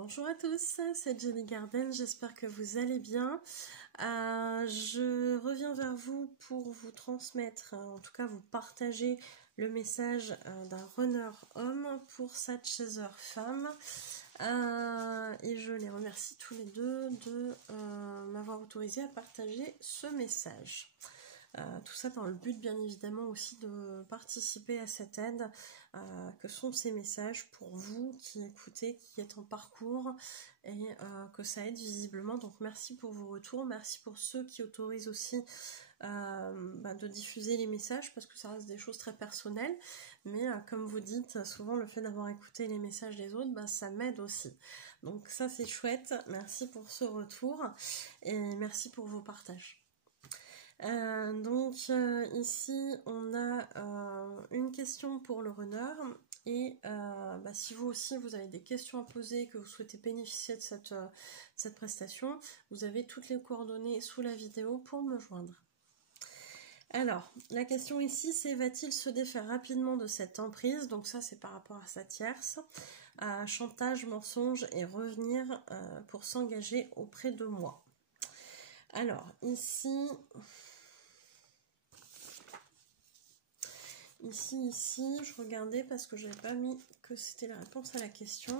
Bonjour à tous, c'est Jenny Garden, j'espère que vous allez bien. Je reviens vers vous pour vous transmettre, en tout cas vous partager le message d'un runner homme pour sa chaser femme. Et je les remercie tous les deux de m'avoir autorisé à partager ce message. Tout ça dans le but bien évidemment aussi de participer à cette aide que sont ces messages pour vous qui écoutez, qui êtes en parcours et que ça aide visiblement. Donc merci pour vos retours, merci pour ceux qui autorisent aussi de diffuser les messages parce que ça reste des choses très personnelles, mais comme vous dites, souvent le fait d'avoir écouté les messages des autres, ça m'aide aussi. Donc ça c'est chouette, merci pour ce retour et merci pour vos partages. Ici on a une question pour le runner et si vous aussi vous avez des questions à poser, que vous souhaitez bénéficier de cette prestation, vous avez toutes les coordonnées sous la vidéo pour me joindre. Alors, la question ici c'est: va-t-il se défaire rapidement de cette emprise? Donc ça c'est par rapport à sa tierce, chantage, mensonge et revenir pour s'engager auprès de moi. Alors ici, je regardais parce que j'avais pas mis que c'était la réponse à la question.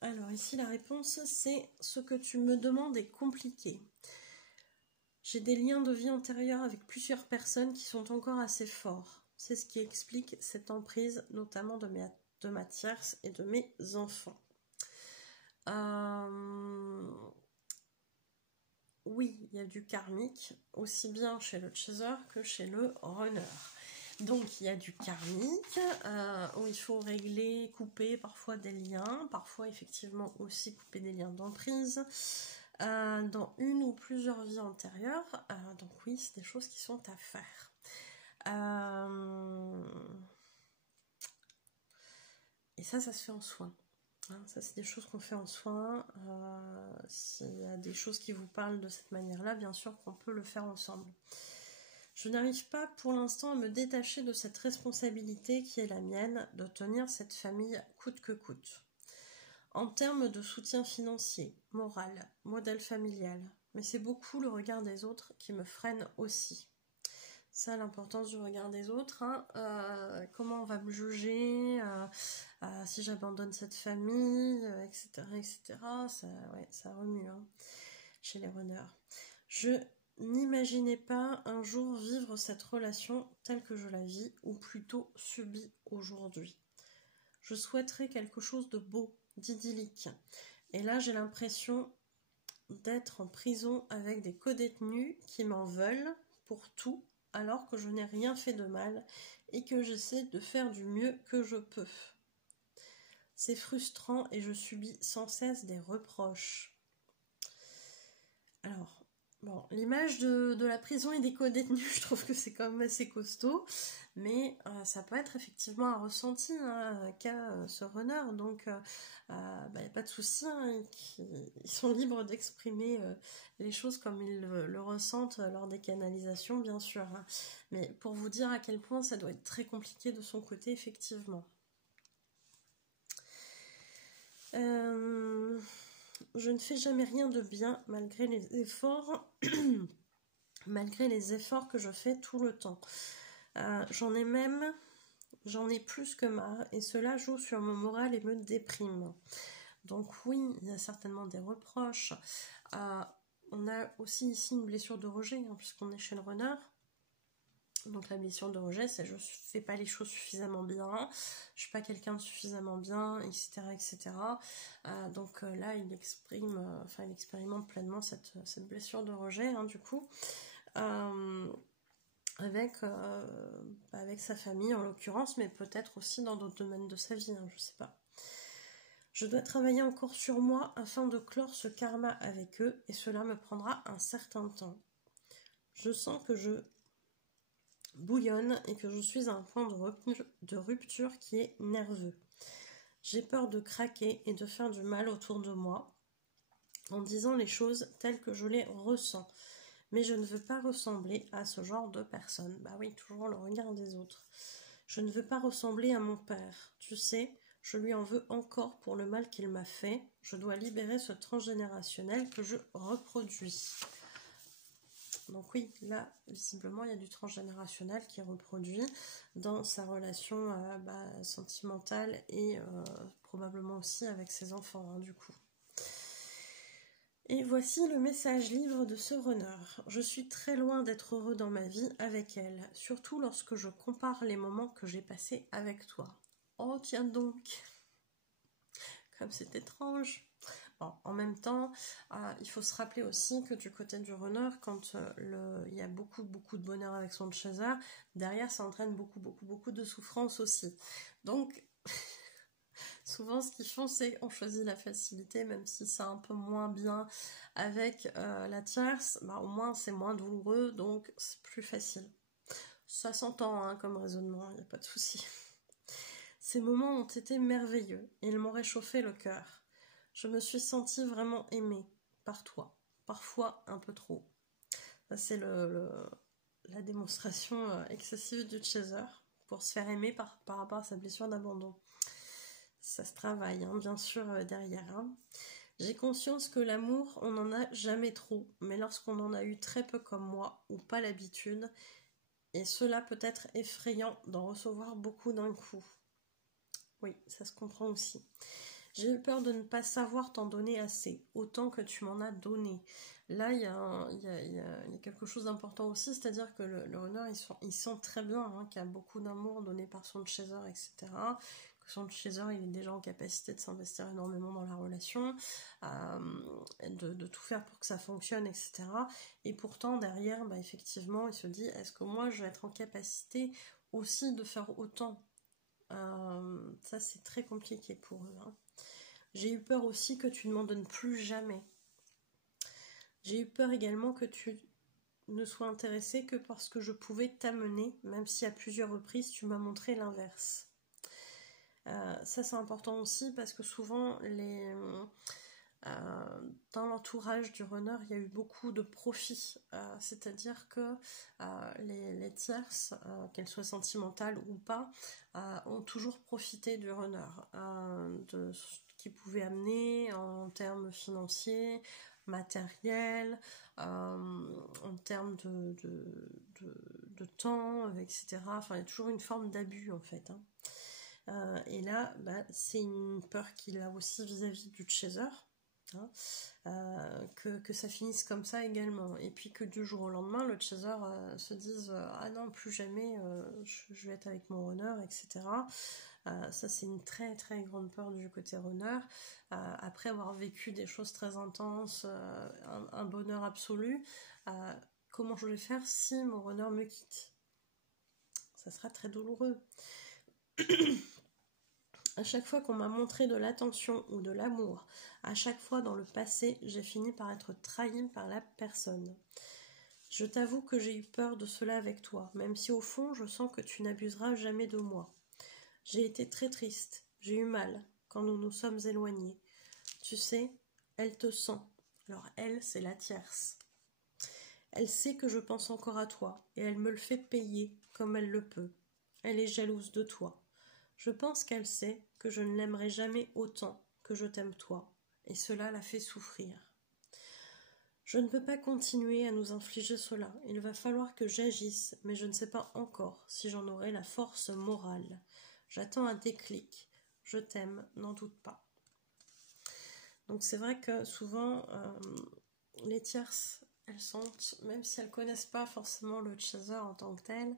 Alors ici la réponse c'est: ce que tu me demandes est compliqué. J'ai des liens de vie antérieurs avec plusieurs personnes qui sont encore assez forts. C'est ce qui explique cette emprise, notamment de ma tierce et de mes enfants. Oui, il y a du karmique, aussi bien chez le chaser que chez le runner. Donc il y a du karmique, où il faut régler, couper parfois des liens, parfois effectivement aussi couper des liens d'emprise, dans une ou plusieurs vies antérieures. Donc oui, c'est des choses qui sont à faire. Et ça se fait en soin. Ça c'est des choses qu'on fait en soin. S'il y a des choses qui vous parlent de cette manière-là, bien sûr qu'on peut le faire ensemble. Je n'arrive pas pour l'instant à me détacher de cette responsabilité qui est la mienne, de tenir cette famille coûte que coûte. En termes de soutien financier, moral, modèle familial, mais c'est beaucoup le regard des autres qui me freine aussi. Ça, l'importance du regard des autres, comment on va me juger, si j'abandonne cette famille, etc., etc. Ça remue chez les runners. Je n'imaginais pas un jour vivre cette relation telle que je la vis, ou plutôt subie aujourd'hui. Je souhaiterais quelque chose de beau, d'idyllique. Et là, j'ai l'impression d'être en prison avec des codétenus qui m'en veulent pour tout, alors que je n'ai rien fait de mal et que j'essaie de faire du mieux que je peux. C'est frustrant et je subis sans cesse des reproches. Alors, bon, l'image de la prison et des co-détenus, je trouve que c'est quand même assez costaud, mais ça peut être effectivement un ressenti qu'a ce runner, donc il n'y a pas de souci, ils sont libres d'exprimer les choses comme ils le ressentent lors des canalisations, bien sûr, mais pour vous dire à quel point ça doit être très compliqué de son côté, effectivement. Je ne fais jamais rien de bien malgré les efforts que je fais tout le temps. J'en ai plus que marre et cela joue sur mon moral et me déprime. Donc oui, il y a certainement des reproches. On a aussi ici une blessure de rejet, puisqu'on est chez le runner. Donc la blessure de rejet, c'est je fais pas les choses suffisamment bien, je suis pas quelqu'un de suffisamment bien, etc., etc. Donc là, il expérimente pleinement cette blessure de rejet, du coup, avec sa famille en l'occurrence, mais peut-être aussi dans d'autres domaines de sa vie, je sais pas. Je dois travailler encore sur moi afin de clore ce karma avec eux, et cela me prendra un certain temps. Je sens que je bouillonne et que je suis à un point de rupture qui est nerveux. J'ai peur de craquer et de faire du mal autour de moi en disant les choses telles que je les ressens. Mais je ne veux pas ressembler à ce genre de personne. Bah oui, toujours le regard des autres. Je ne veux pas ressembler à mon père. Tu sais, Je lui en veux encore pour le mal qu'il m'a fait. Je dois libérer ce transgénérationnel que je reproduis. Donc oui, là, visiblement, il y a du transgénérationnel qui est reproduit dans sa relation sentimentale et probablement aussi avec ses enfants, hein, du coup. Et voici le message libre de ce runner. Je suis très loin d'être heureux dans ma vie avec elle, surtout lorsque je compare les moments que j'ai passés avec toi. Oh, tiens donc! Comme c'est étrange! Bon, en même temps, il faut se rappeler aussi que du côté du runner, quand il y a beaucoup de bonheur avec son chaser, derrière ça entraîne beaucoup de souffrance aussi. Donc, souvent ce qu'ils font, c'est on choisit la facilité, même si c'est un peu moins bien avec la tierce, au moins c'est moins douloureux, donc c'est plus facile. Ça s'entend hein, comme raisonnement, il n'y a pas de souci. Ces moments ont été merveilleux, et ils m'ont réchauffé le cœur. Je me suis sentie vraiment aimée par toi, parfois un peu trop. Ça, c'est la démonstration excessive du chaser pour se faire aimer par rapport à sa blessure d'abandon. Ça se travaille, hein, bien sûr, derrière. Hein. J'ai conscience que l'amour, on n'en a jamais trop, mais lorsqu'on en a eu très peu comme moi, ou pas l'habitude, et cela peut être effrayant d'en recevoir beaucoup d'un coup. Oui, ça se comprend aussi. J'ai eu peur de ne pas savoir t'en donner assez, autant que tu m'en as donné. Là, il y a quelque chose d'important aussi, c'est-à-dire que le runner, il sent très bien hein, qu'il y a beaucoup d'amour donné par son chaser, etc. Que son chaser, il est déjà en capacité de s'investir énormément dans la relation, de tout faire pour que ça fonctionne, etc. Et pourtant, derrière, effectivement, il se dit, est-ce que moi, je vais être en capacité aussi de faire autant ? Ça, c'est très compliqué pour eux. Hein. J'ai eu peur aussi que tu ne m'en donnes plus jamais. J'ai eu peur également que tu ne sois intéressé que parce que je pouvais t'amener, même si à plusieurs reprises tu m'as montré l'inverse. Ça c'est important aussi parce que souvent dans l'entourage du runner il y a eu beaucoup de profits, c'est-à-dire que les tierces, qu'elles soient sentimentales ou pas, ont toujours profité du runner, de ce qu'il pouvait amener en termes financiers, matériels, en termes de temps, etc. Enfin, il y a toujours une forme d'abus en fait. Hein. Et là, c'est une peur qu'il a aussi vis-à-vis du chaser, hein, que ça finisse comme ça également. Et puis que du jour au lendemain, le chaser se dise ah non, plus jamais, je vais être avec mon runner, etc. Ça, c'est une très très grande peur du côté runner. Après avoir vécu des choses très intenses, un bonheur absolu, comment je vais faire si mon runner me quitte ? Ça sera très douloureux. À chaque fois qu'on m'a montré de l'attention ou de l'amour, à chaque fois dans le passé, j'ai fini par être trahie par la personne. Je t'avoue que j'ai eu peur de cela avec toi, même si au fond je sens que tu n'abuseras jamais de moi. J'ai été très triste, j'ai eu mal quand nous nous sommes éloignés. Tu sais, elle te sent. Alors elle, c'est la tierce. Elle sait que je pense encore à toi, et elle me le fait payer comme elle le peut. Elle est jalouse de toi. Je pense qu'elle sait que je ne l'aimerai jamais autant que je t'aime toi, et cela la fait souffrir. Je ne peux pas continuer à nous infliger cela. Il va falloir que j'agisse, mais je ne sais pas encore si j'en aurai la force morale. J'attends un déclic. Je t'aime, n'en doute pas. Donc c'est vrai que souvent, les tierces, elles sentent, même si elles ne connaissent pas forcément le chaser en tant que tel,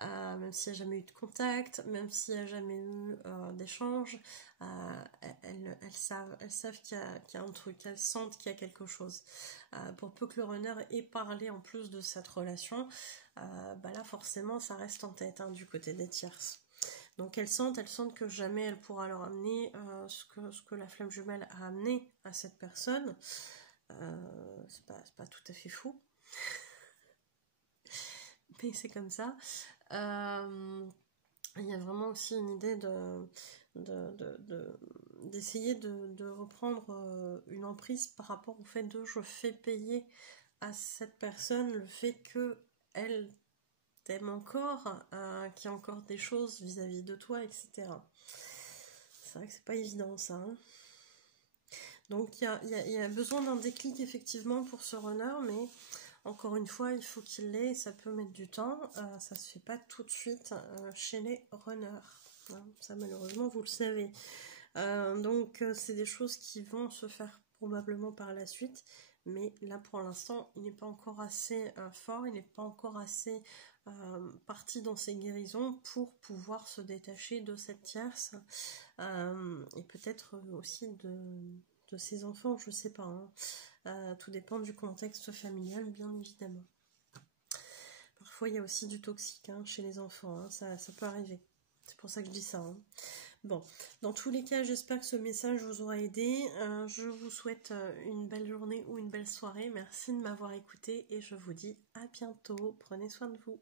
même s'il n'y a jamais eu de contact, même s'il n'y a jamais eu d'échange, elles savent qu'il y a un truc, elles sentent qu'il y a quelque chose. Pour peu que le runner ait parlé en plus de cette relation, là forcément ça reste en tête hein, du côté des tierces. Donc elles sentent que jamais elle pourra leur amener ce que la flamme jumelle a amené à cette personne. C'est pas tout à fait fou. Mais c'est comme ça. Il y a vraiment aussi une idée d'essayer de reprendre une emprise par rapport au fait de je fais payer à cette personne le fait qu'elle t'aime encore, qu'il y a encore des choses vis-à-vis de toi, etc. c'est vrai que c'est pas évident ça. Hein. Donc il y a besoin d'un déclic effectivement pour ce runner, mais encore une fois, il faut qu'il l'ait, ça peut mettre du temps, ça se fait pas tout de suite chez les runners. Hein, ça malheureusement vous le savez. Donc c'est des choses qui vont se faire probablement par la suite, mais là pour l'instant il n'est pas encore assez fort, il n'est pas encore assez parti dans ses guérisons pour pouvoir se détacher de cette tierce et peut-être aussi de ses enfants, je sais pas, hein. Tout dépend du contexte familial bien évidemment. Parfois il y a aussi du toxique hein, chez les enfants, hein, ça peut arriver, c'est pour ça que je dis ça. Hein. Bon, dans tous les cas, j'espère que ce message vous aura aidé. Je vous souhaite une belle journée ou une belle soirée. Merci de m'avoir écouté et je vous dis à bientôt. Prenez soin de vous.